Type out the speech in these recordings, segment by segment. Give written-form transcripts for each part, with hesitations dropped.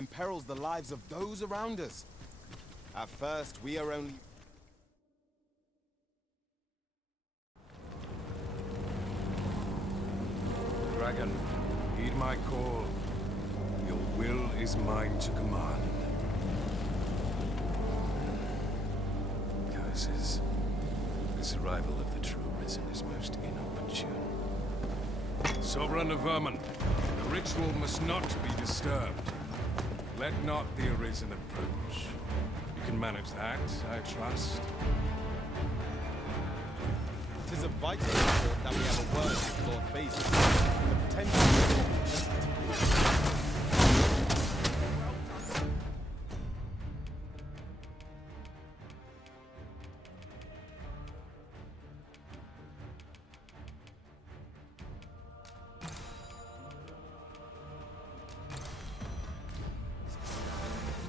imperils the lives of those around us. At first, we are only... Dragon, heed my call. Your will is mine to command. Curses. This arrival of the true Risen is most inopportune. Sovereign of Vermin, the ritual must not be disturbed. Let not the Arisen approach. You can manage that, I trust. It is of vital import that we have a word with Lord Phases. The potential...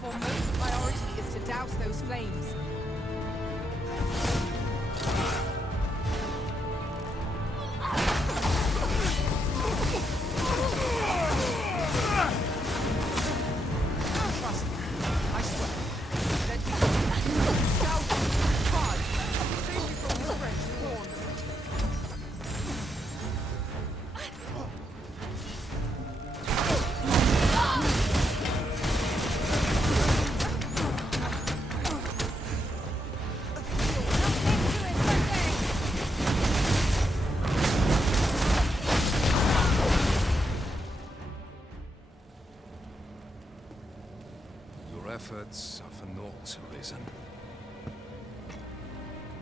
Foremost priority is to douse those flames. Trust me, I swear. Let me douse hard. Save you from this French horn. Your efforts are for naught, Arisen.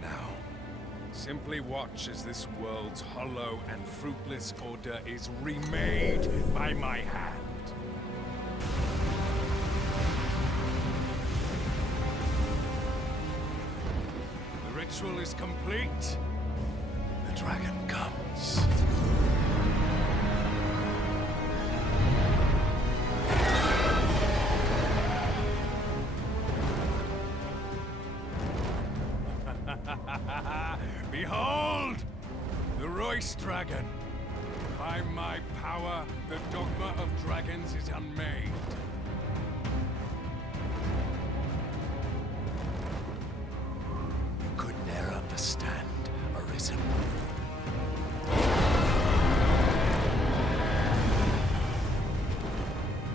Now, simply watch as this world's hollow and fruitless order is remade by my hand. The ritual is complete. The dragon comes. Behold! The Royce Dragon! By my power, the Dogma of Dragons is unmade. You could ne'er understand, Arisen.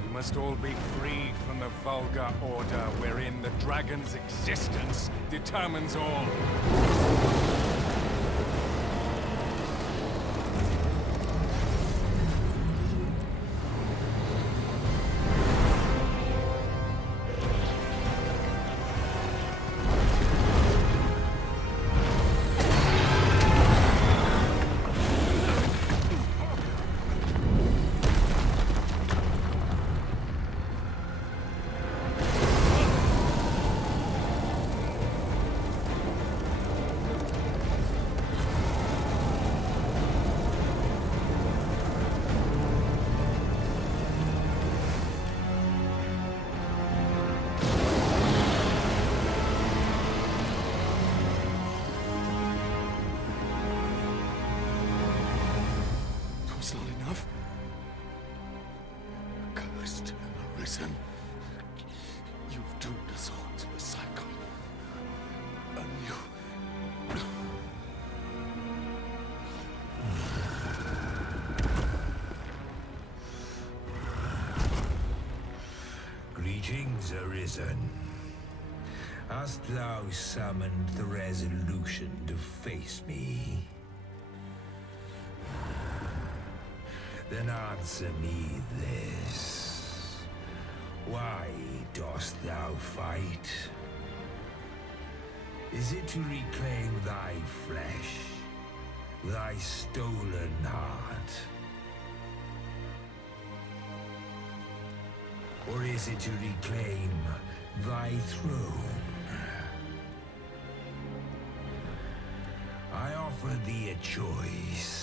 We must all be freed from the vulgar order wherein the dragon's existence determines all. Not enough. Cursed Arisen. You've doomed us all to the cycle. And you... Greetings, Arisen. Hast thou summoned the resolution to face me? Then answer me this. Why dost thou fight? Is it to reclaim thy flesh, thy stolen heart? Or is it to reclaim thy throne? I offer thee a choice.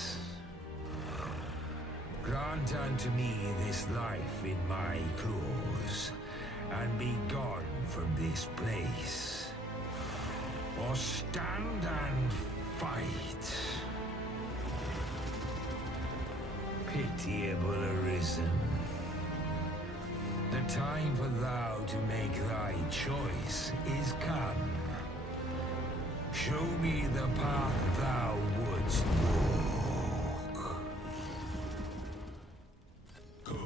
Grant unto me this life in my claws, and be gone from this place. Or stand and fight. Pitiable Arisen. The time for thou to make thy choice is come. Show me the path thou wouldst walk. Go,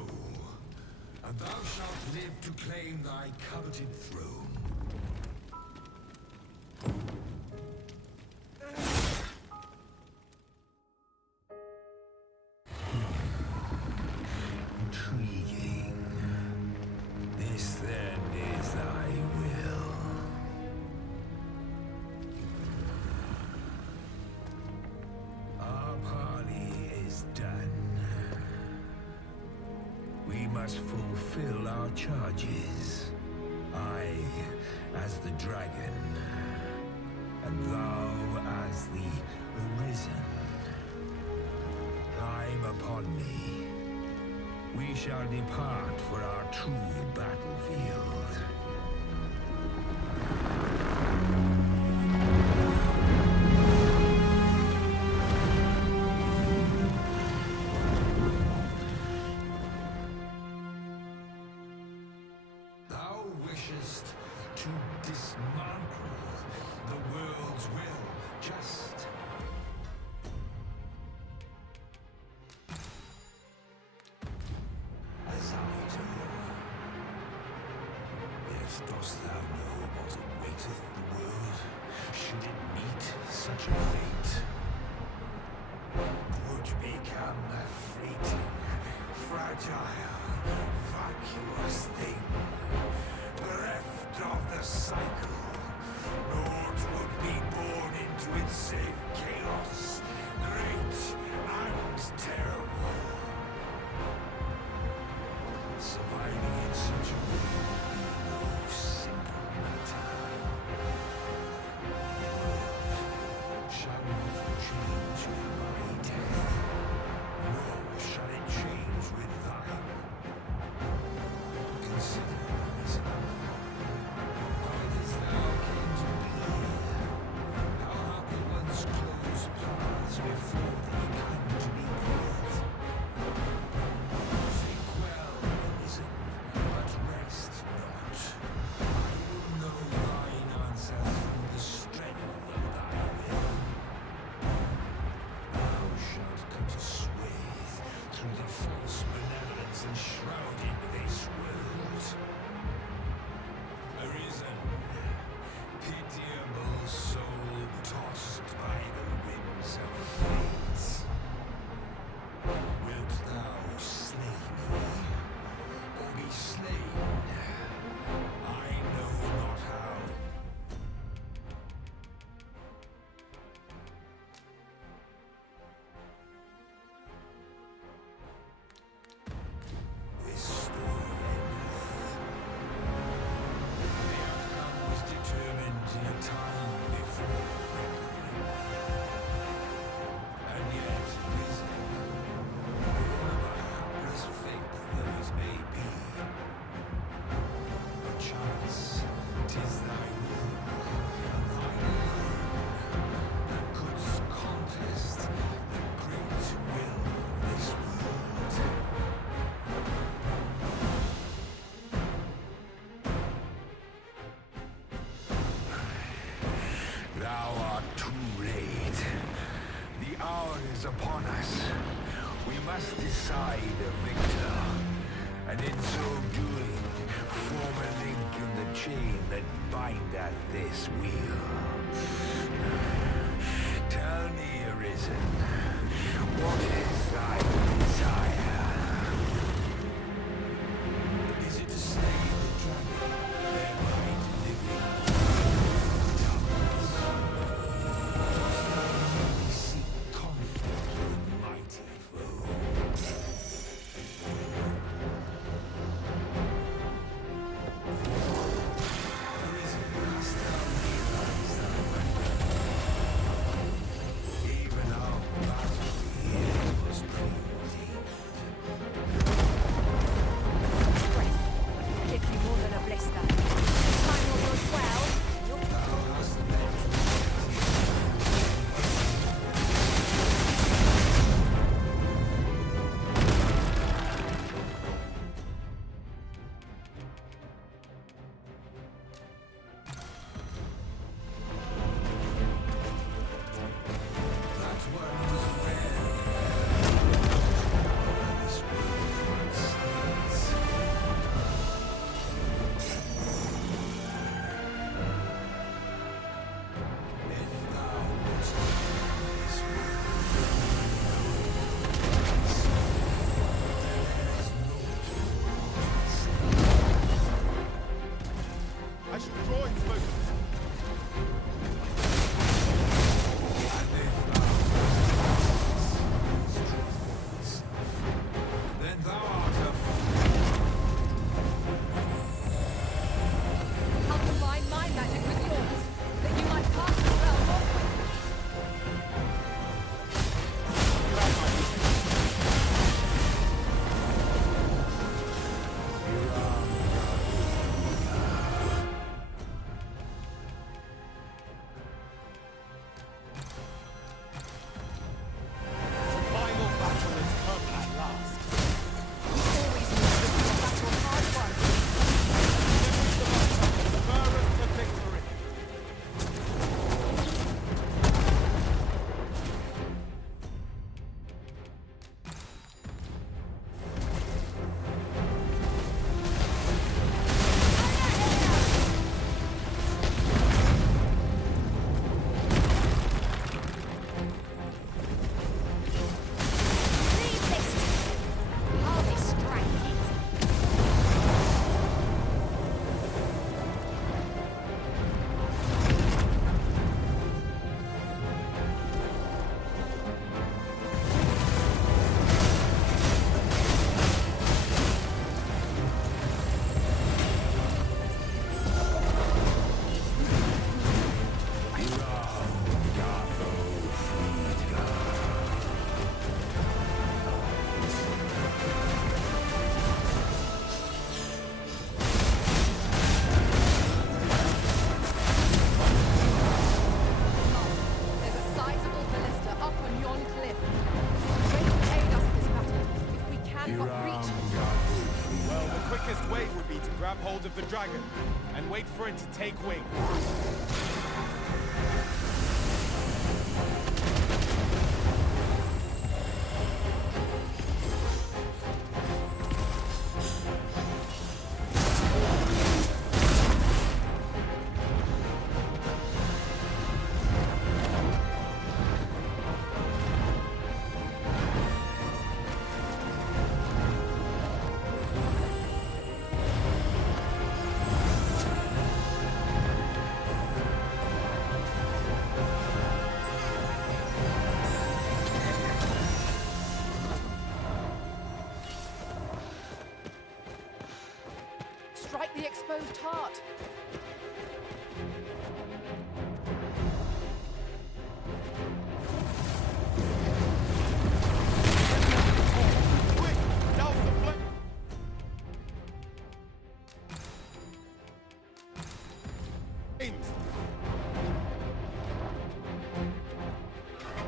and thou shalt live to claim thy coveted throne. Intriguing. This then is thy will. Our parley is done. We must fulfill our charges. I as the dragon, and thou as the arisen. Time upon me. We shall depart for our true battlefield. Thou wishest to dismantle the world's will, just as I do. Yet dost thou know what awaiteth the world, should it meet such a fate? Would become a fleeting, fragile, vacuous thing, bereft of the cycle, naught would be born into its safe chaos, great and terrible. Surviving in such a world be no simple matter. The world shall not change with my death, nor shall it change with thine. Consider the reason. How it is thou came to be here. How happy once closed paths before thee come to be cleared. Think well, Arisen, but rest not. I will know thine answer through the strength of thy will. Thou shalt cut a swathe through the false benevolence enshrouding this world. Arisen, pitiable soul tossed by the winds of fate. Wilt thou slay me, or be slain? I know not how. This story endeth. The outcome was determined in a time before reckoning. And yet, risen, born of a hapless fate those may be. Perchance, 'tis thy will, and thine alone, that couldst contest the great will of this world. Thou art too late. The hour is upon us. We must decide a victor, and in so doing, form a link in the chain that bindeth this wheel. Tell me, Arisen, what is thy desire? Is it to slay the dragon, thereby delivering darkness? We seek conflict with a mighty foe. Arisen, hast thou realized thy weapon? Even our battle here was proved. grab hold of the dragon and wait for it to take wing. Strike the exposed heart. Quick! Douse the flame! Flames!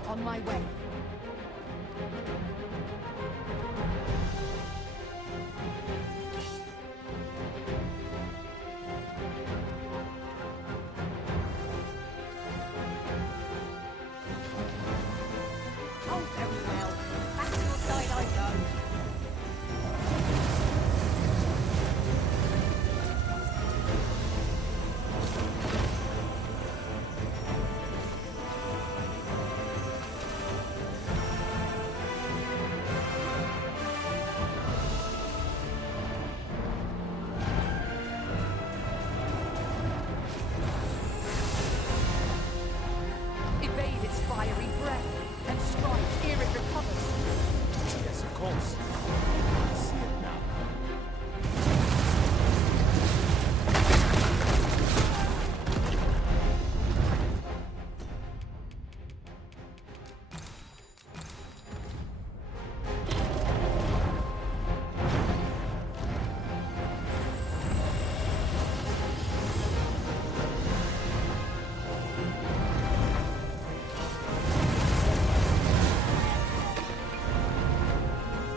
On my way. Oh, very well. Back to your side I go. Evade its fiery breath and strike ere it recovers. Yes, of course. I see it now.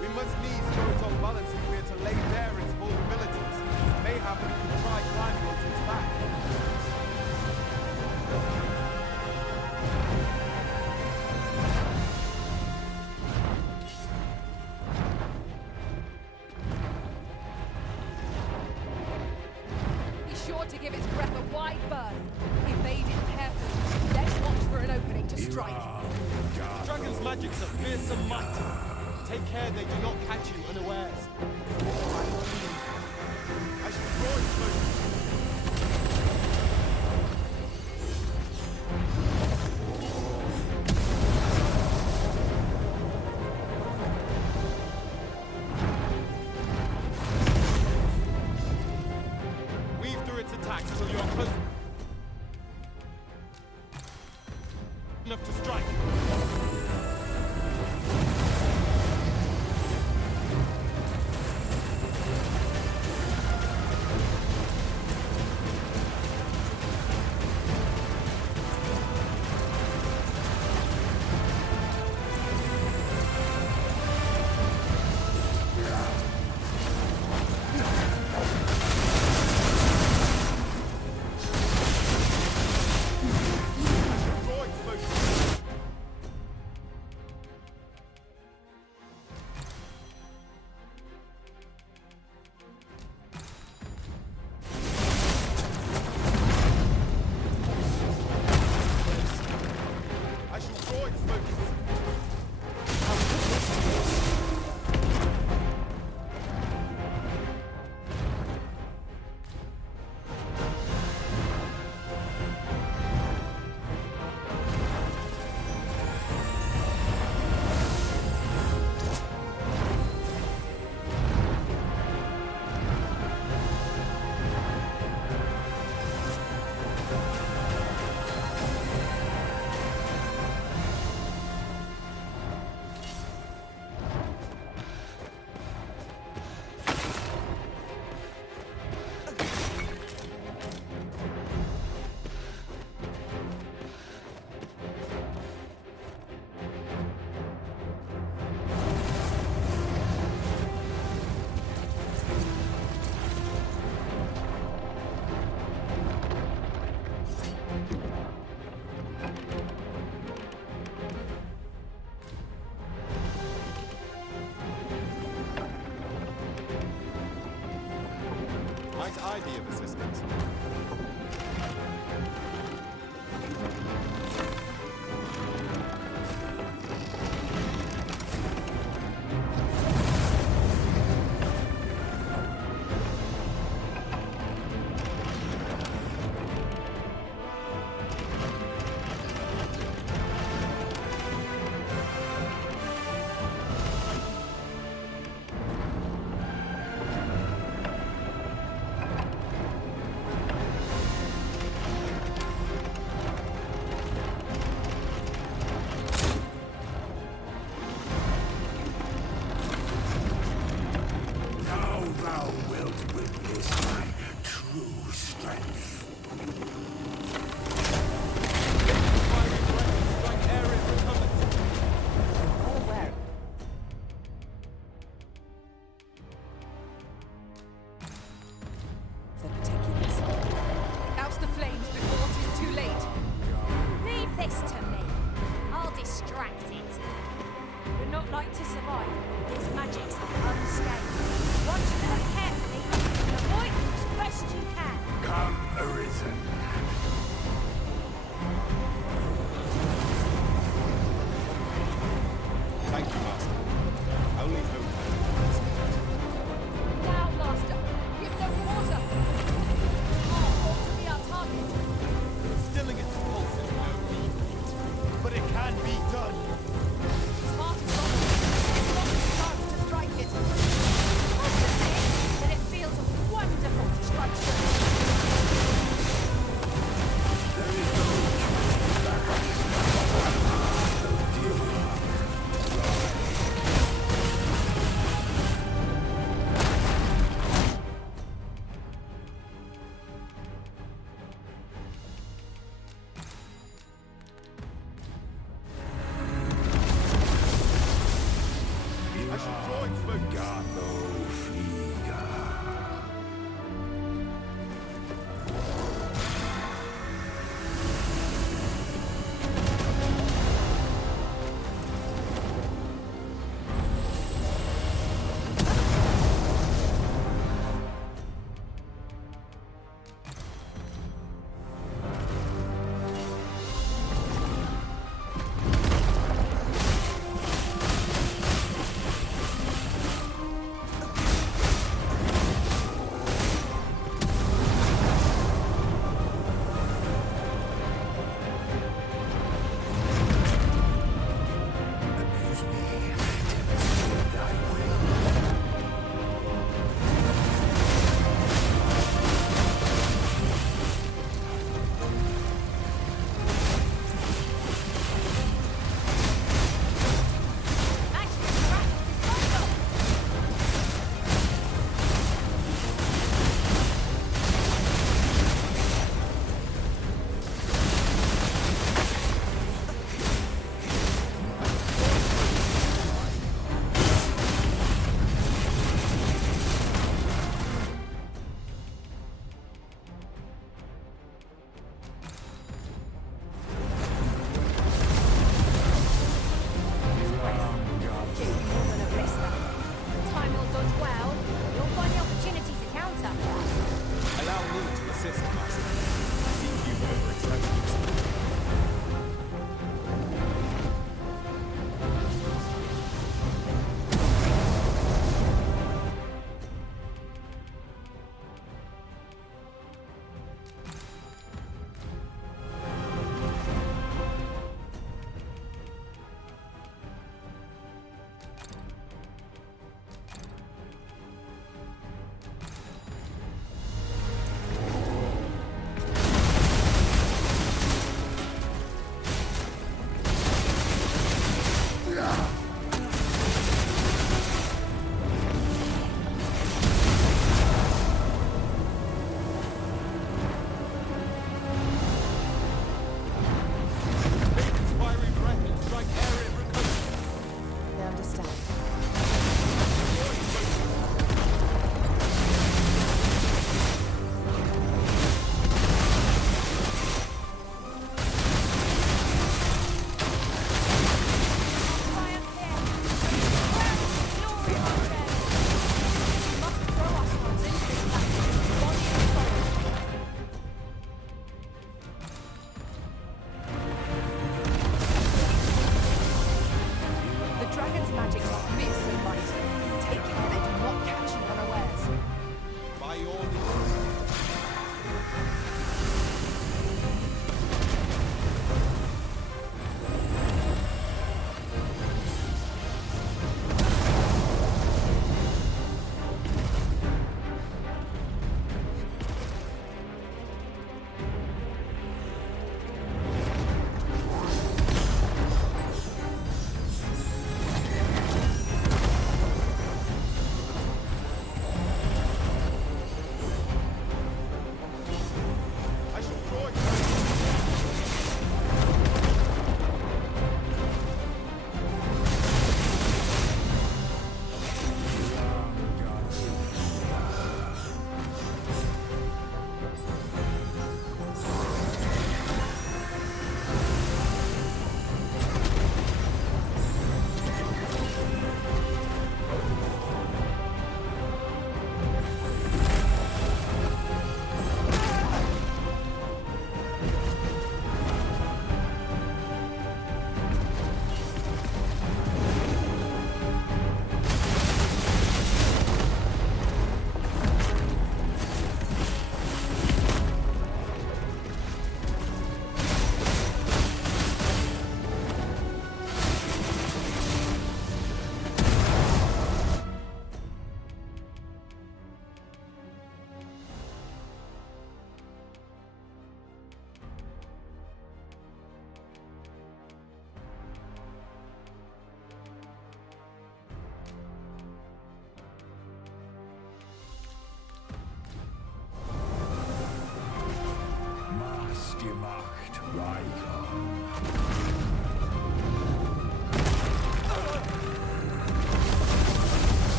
We must needs throw it off balance if we are to lay bare its vulnerabilities. Mayhap we can try climbing onto its back. Be sure to give its breath a wide berth. Evade it carefully. Let's watch for an opening to strike. Dragon's magics are fierce and mighty. Take care they do not catch you unawares. I should draw its motion. Weave through its attacks till you are close enough to strike. Draw its motion. plenty of assistance.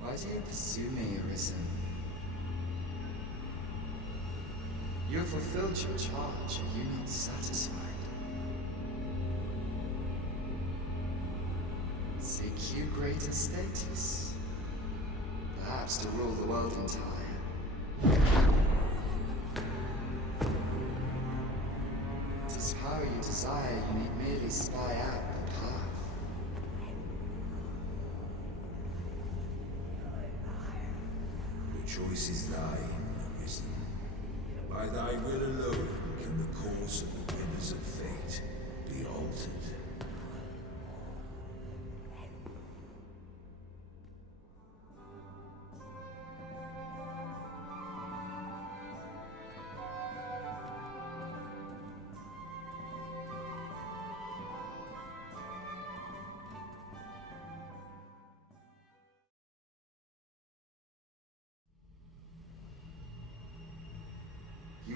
Why do you pursue me, Arisen? You have fulfilled your charge, are you not satisfied? Seek you greater status? Perhaps to rule the world entire? It is power you desire, you need merely spy out the path. The choice is thine, Arisen. By thy will alone can the course of the winners of fate be altered.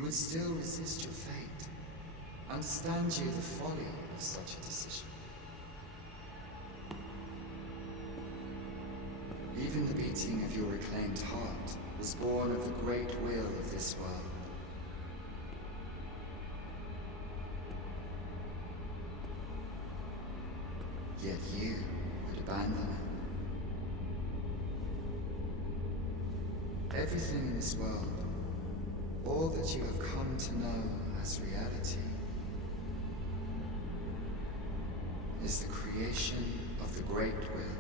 would still resist your fate. Understand you the folly of such a decision. Even the beating of your reclaimed heart was born of the great will of this world. Yet you would abandon it. Everything in this world, all that you have come to know as reality, is the creation of the great will.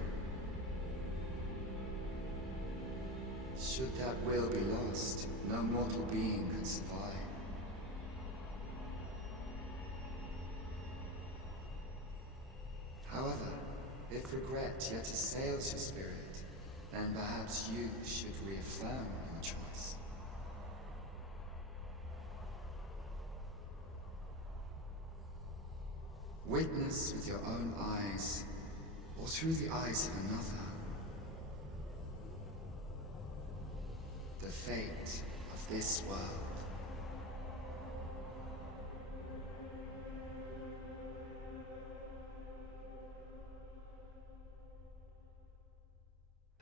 Should that will be lost, no mortal being can survive. However, if regret yet assails your spirit, then perhaps you should reaffirm your choice. Witness with your own eyes, or through the eyes of another, the fate of this world.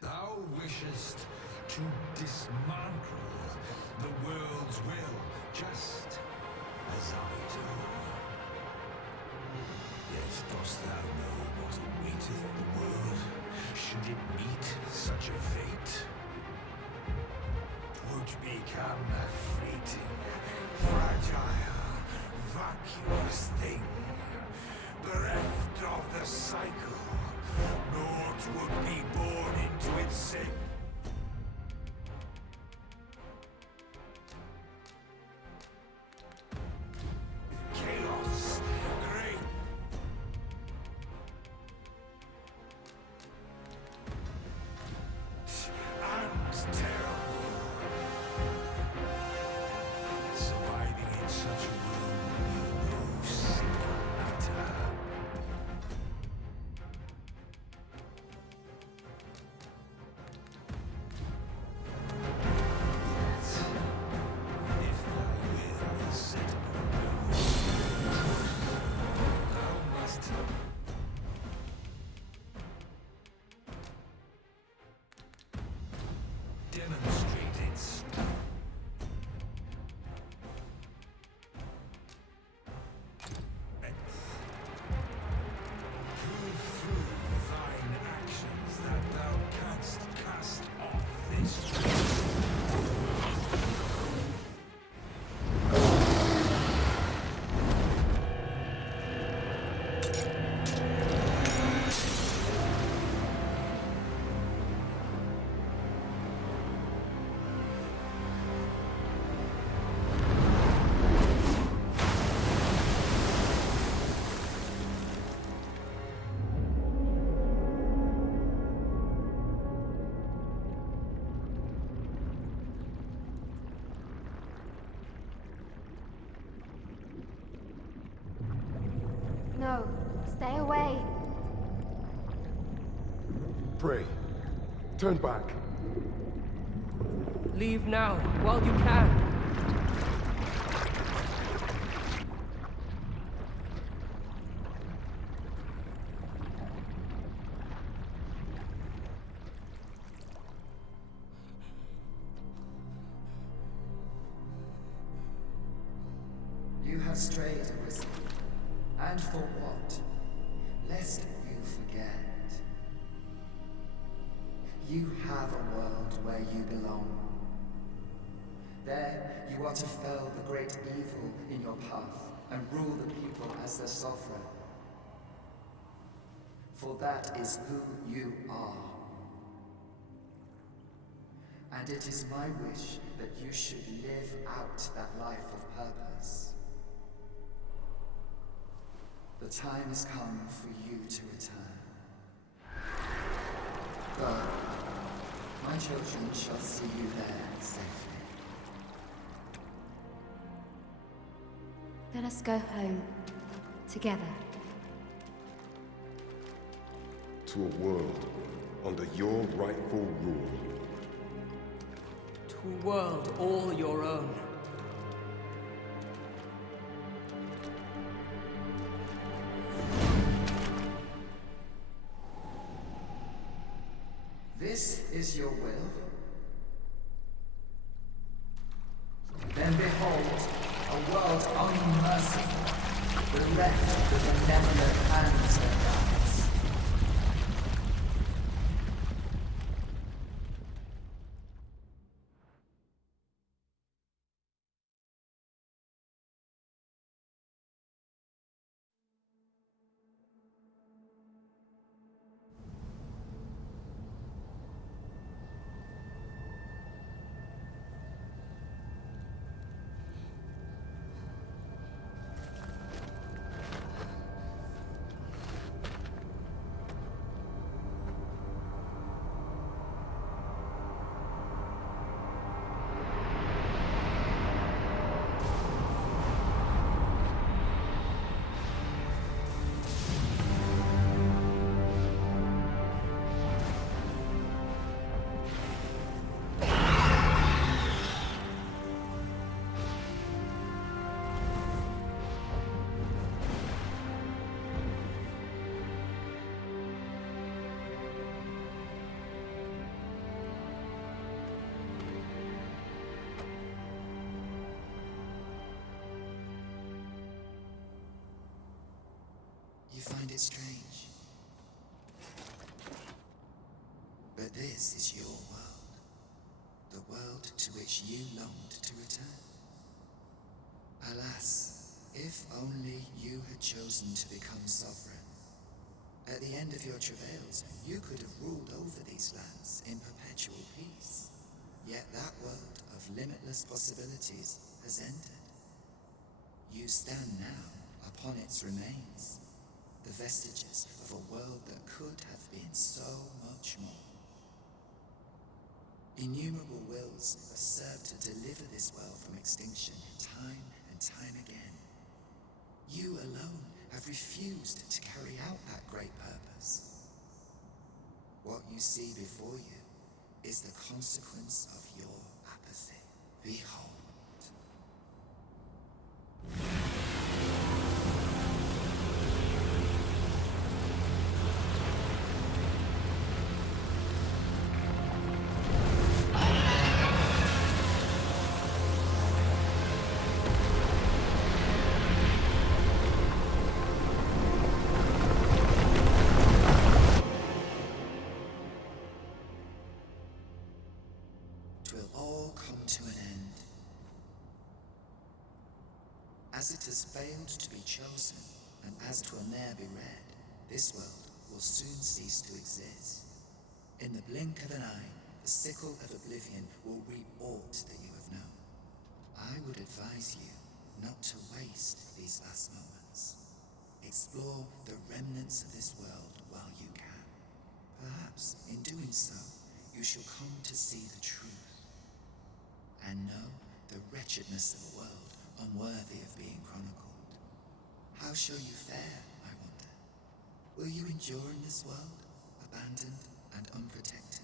Thou wishest to dismantle the world's will, just as I do. Yet dost thou know what awaiteth the world, should it meet such a fate? 'Twould become a fleeting, fragile, vacuous thing, bereft of the cycle. Naught would be born into its sake. Chaos, great. And terrible. Surviving in such a world would be no simple matter. If thy will is set upon thou must demonstrate its prove through thine actions that thou canst cast off this. No, stay away. Pray. Turn back. Leave now, while you can. You have strayed, Arisen. And for what? Lest you forget. You have a world where you belong. There, you are to fell the great evil in your path and rule the people as their sovereign. For that is who you are. And it is my wish that you should live out that life of purpose. The time has come for you to return. Go. My children shall see you there safely. Let us go home. Together. To a world under your rightful rule. To a world all your own. is your will? Then behold, a world unmerciful, bereft the benevolent hands that guides. You find it strange. But this is your world. The world to which you longed to return. Alas, if only you had chosen to become sovereign. At the end of your travails, you could have ruled over these lands in perpetual peace. Yet that world of limitless possibilities has ended. You stand now upon its remains. The vestiges of a world that could have been so much more. Innumerable wills have served to deliver this world from extinction time and time again. You alone have refused to carry out that great purpose. What you see before you is the consequence of your apathy. Behold. Will all come to an end. As it has failed to be chosen, and as 'twill ne'er be read, this world will soon cease to exist. In the blink of an eye, the sickle of oblivion will reap aught that you have known. I would advise you not to waste these last moments. Explore the remnants of this world while you can. Perhaps, in doing so, you shall come to see the truth. And know the wretchedness of a world unworthy of being chronicled. How shall you fare, I wonder? Will you endure in this world, abandoned and unprotected?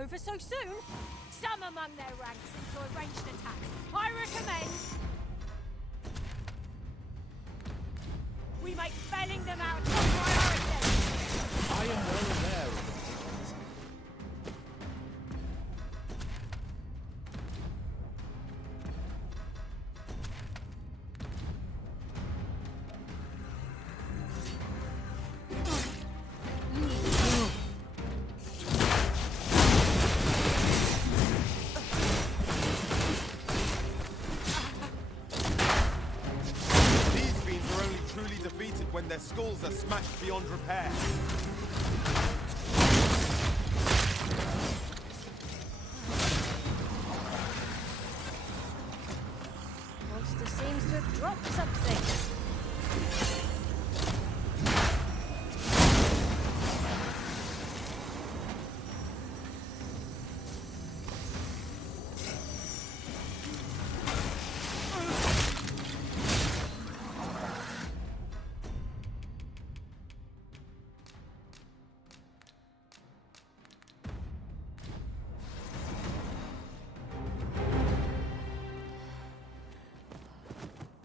Over so soon? Some among their ranks employ ranged attacks. I recommend we make felling them out top priority. I am well aware of the particulars. When their skulls are smashed beyond repair. Monster seems to have dropped something.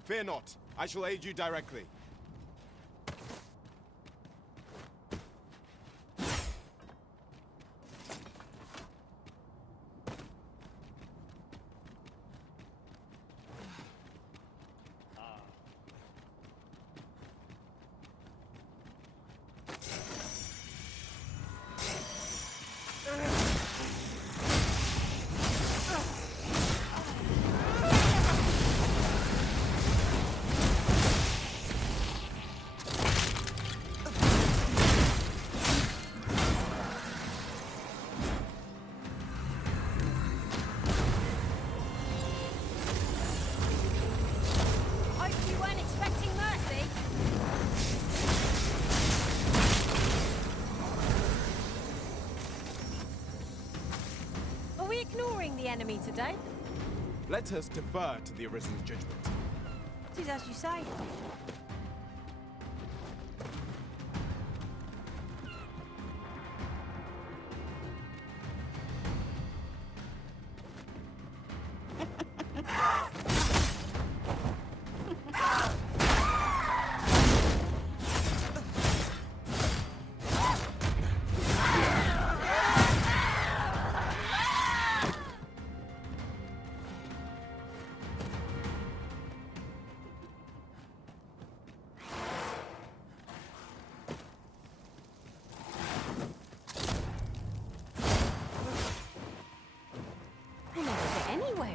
Fear not, I shall aid you directly. The enemy today? Let us defer to the Arisen's judgment. It is as you say.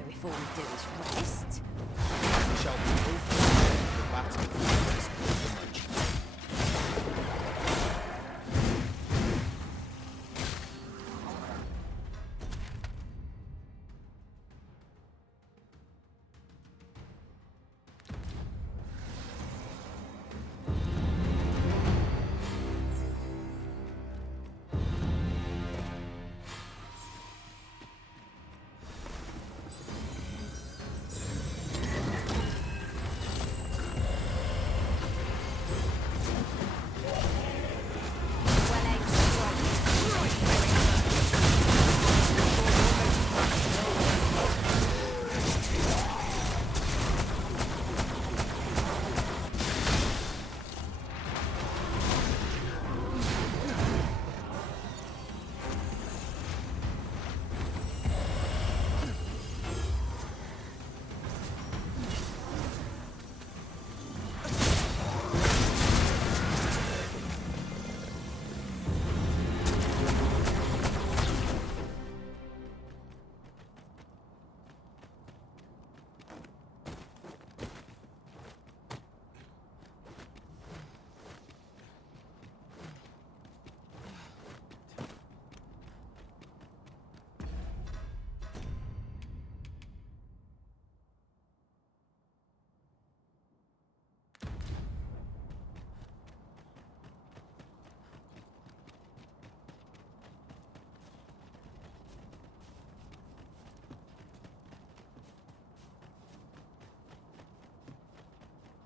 Before we do is rest. We shall be fulfilled the battle of the much.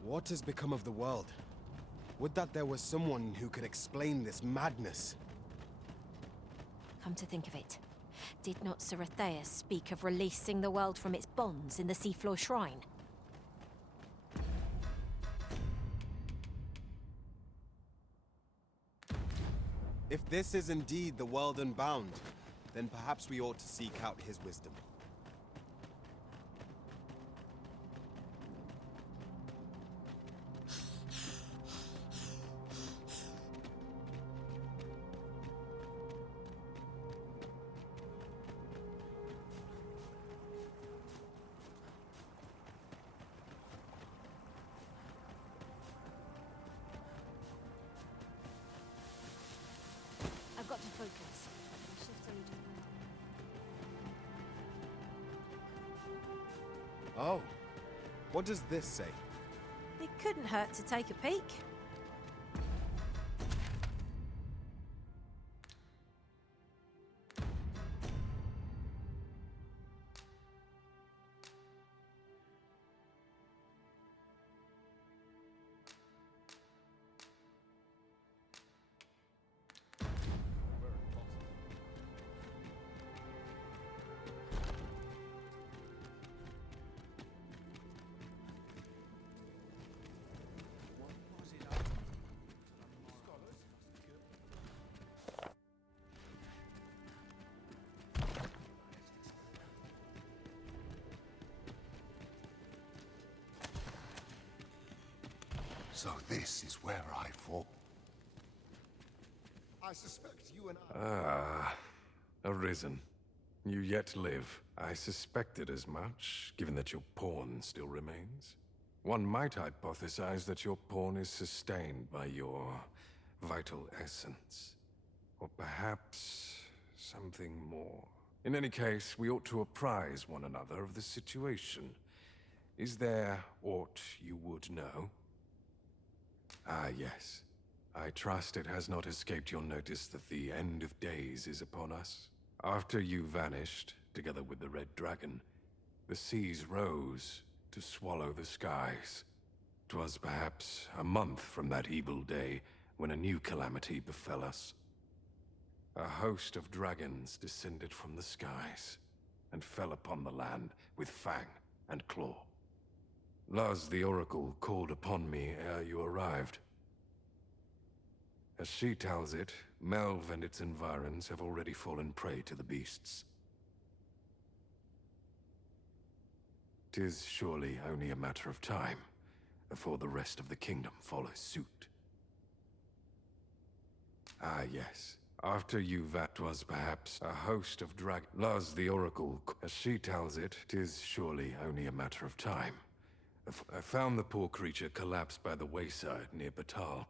What has become of the world? Would that there was someone who could explain this madness. Come to think of it, Did not Ceretheus speak of releasing the world from its bonds in the seafloor shrine? If this is indeed the world unbound, then perhaps we ought to seek out his wisdom. I've got to focus. Shift only just... Oh, what does this say? It couldn't hurt to take a peek. So this is where I fall. I suspect you and I... Ah, Arisen. You yet live. I suspected as much, given that your pawn still remains. One might hypothesize that your pawn is sustained by your vital essence. Or perhaps something more. In any case, we ought to apprise one another of the situation. Is there aught you would know? Ah, yes. I trust it has not escaped your notice that the end of days is upon us. After you vanished, together with the Red Dragon, the seas rose to swallow the skies. 'Twas perhaps a month from that evil day when a new calamity befell us. A host of dragons descended from the skies and fell upon the land with fang and claw. Laz the Oracle called upon me ere you arrived. As she tells it, Melve and its environs have already fallen prey to the beasts. 'Tis surely only a matter of time before the rest of the kingdom follows suit. Ah, yes. After you was perhaps a host of Laz the Oracle, as she tells it, 'tis surely only a matter of time. I found the poor creature collapsed by the wayside near Batal.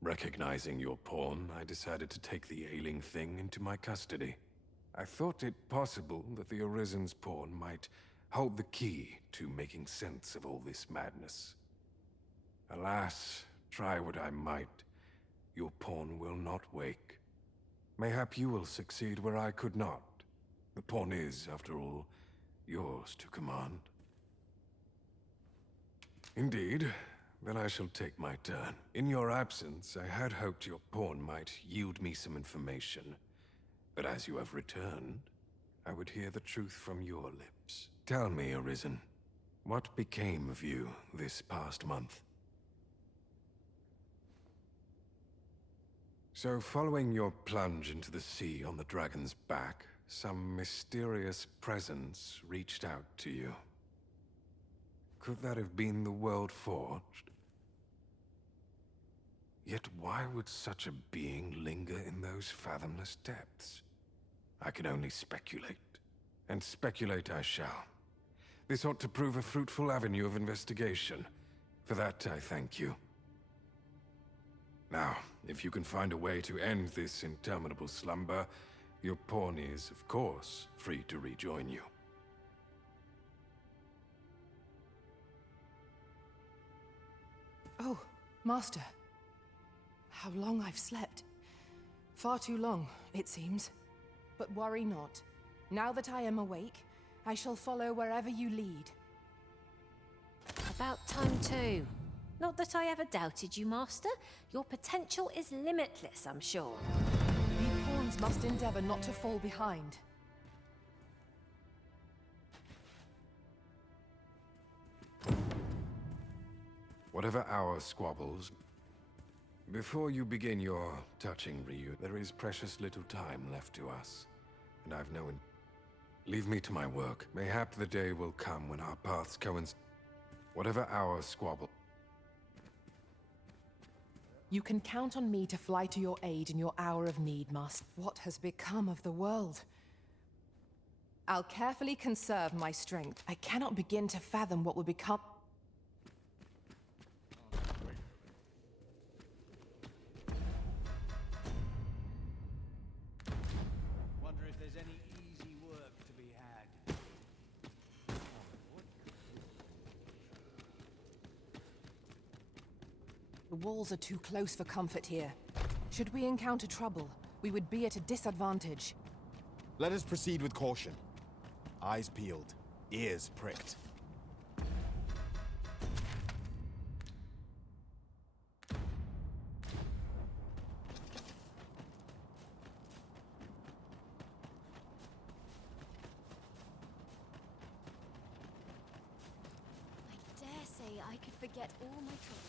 Recognizing your pawn, I decided to take the ailing thing into my custody. I thought it possible that the Arisen's pawn might hold the key to making sense of all this madness. Alas, try what I might, your pawn will not wake. Mayhap you will succeed where I could not. The pawn is, after all, yours to command. Indeed. Then I shall take my turn. In your absence, I had hoped your pawn might yield me some information. But as you have returned, I would hear the truth from your lips. Tell me, Arisen, what became of you this past month? So, following your plunge into the sea on the dragon's back, some mysterious presence reached out to you. Could that have been the World Forged? Yet why would such a being linger in those fathomless depths? I can only speculate. And speculate I shall. This ought to prove a fruitful avenue of investigation. For that, I thank you. Now, if you can find a way to end this interminable slumber, your pawn is, of course, free to rejoin you. Oh, Master. How long I've slept. Far too long, it seems. But worry not. Now that I am awake, I shall follow wherever you lead. About time too. Not that I ever doubted you, Master. Your potential is limitless, I'm sure. Be pawn Humans must endeavor not to fall behind. Whatever our squabbles, before you begin your touching, Ryu, there is precious little time left to us. And I've no... Leave me to my work. Mayhap the day will come when our paths coincide. Whatever our squabble... You can count on me to fly to your aid in your hour of need, Master. What has become of the world? I'll carefully conserve my strength. I cannot begin to fathom what will become... Wonder if there's any easy work to be had. The walls are too close for comfort here. Should we encounter trouble, we would be at a disadvantage. Let us proceed with caution. Eyes peeled, ears pricked. I dare say I could forget all my troubles.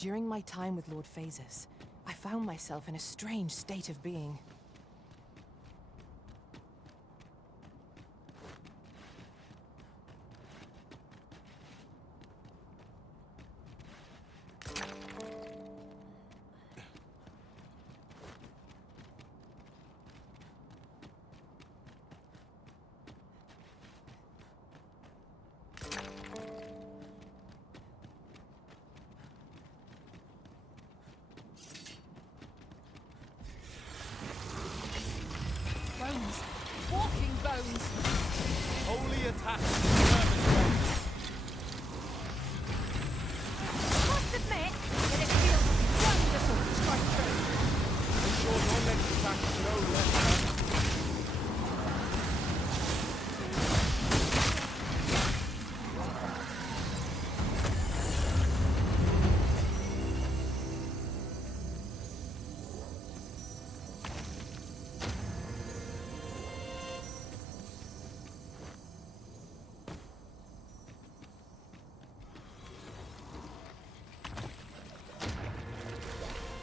During my time with Lord Phases, I found myself in a strange state of being. Bones! Walking bones! Holy attack! Perpetrated. Must admit that it feels wonderful to strike through. Ensure your next attack is no less.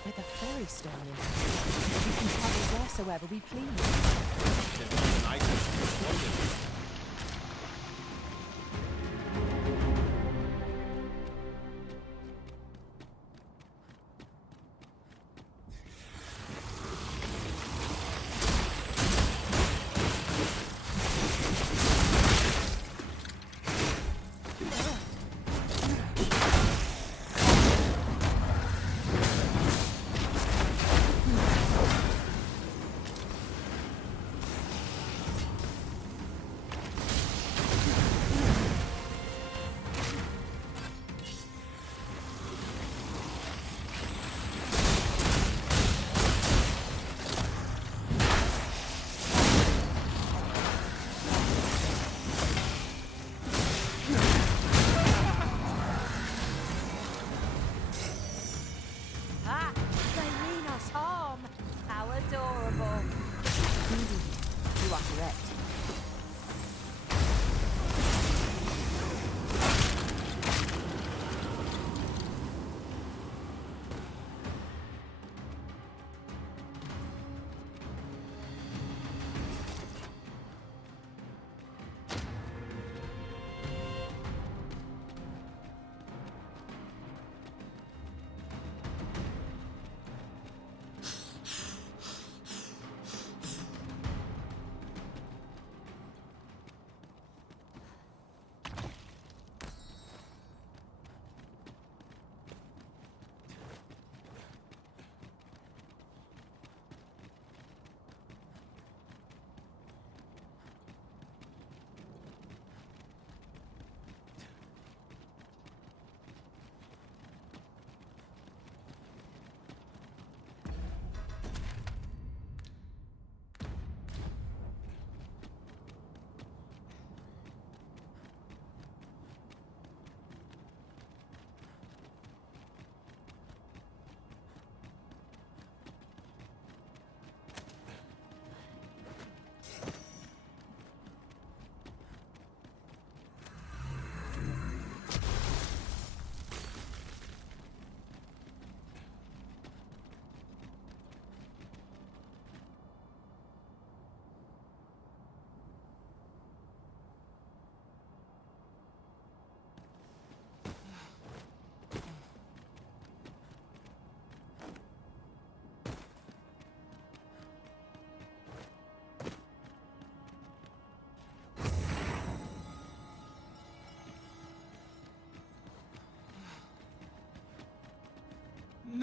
With a fairy stone in it, we can travel wheresoever we please. An item is wonderful.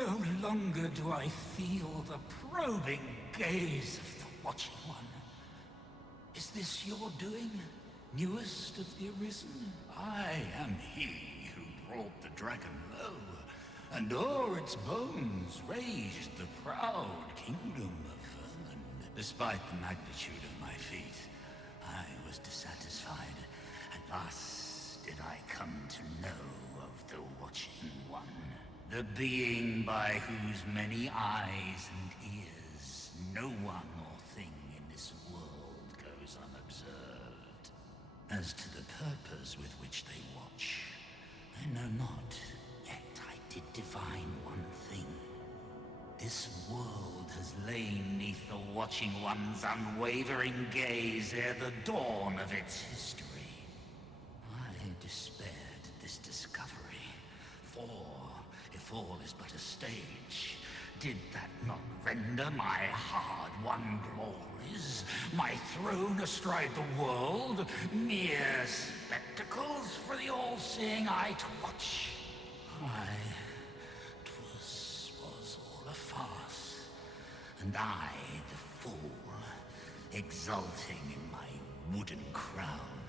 No longer do I feel the probing gaze of the Watching One. Is this your doing, newest of the Arisen? I am he who brought the dragon low, and o'er its bones raised the proud kingdom of vermin. Despite the magnitude of my feat, I was dissatisfied, and thus did I come to know of the Watching One. The being by whose many eyes and ears no one or thing in this world goes unobserved. As to the purpose with which they watch, I know not, yet I did divine one thing. This world has lain neath the Watching One's unwavering gaze ere the dawn of its history. I despaired at this discovery, for if all is but a stage, did that not render my hard-won glories, my throne astride the world, mere spectacles for the all-seeing eye to watch? Aye, 'twas all a farce, and I the fool, exulting in my wooden crown.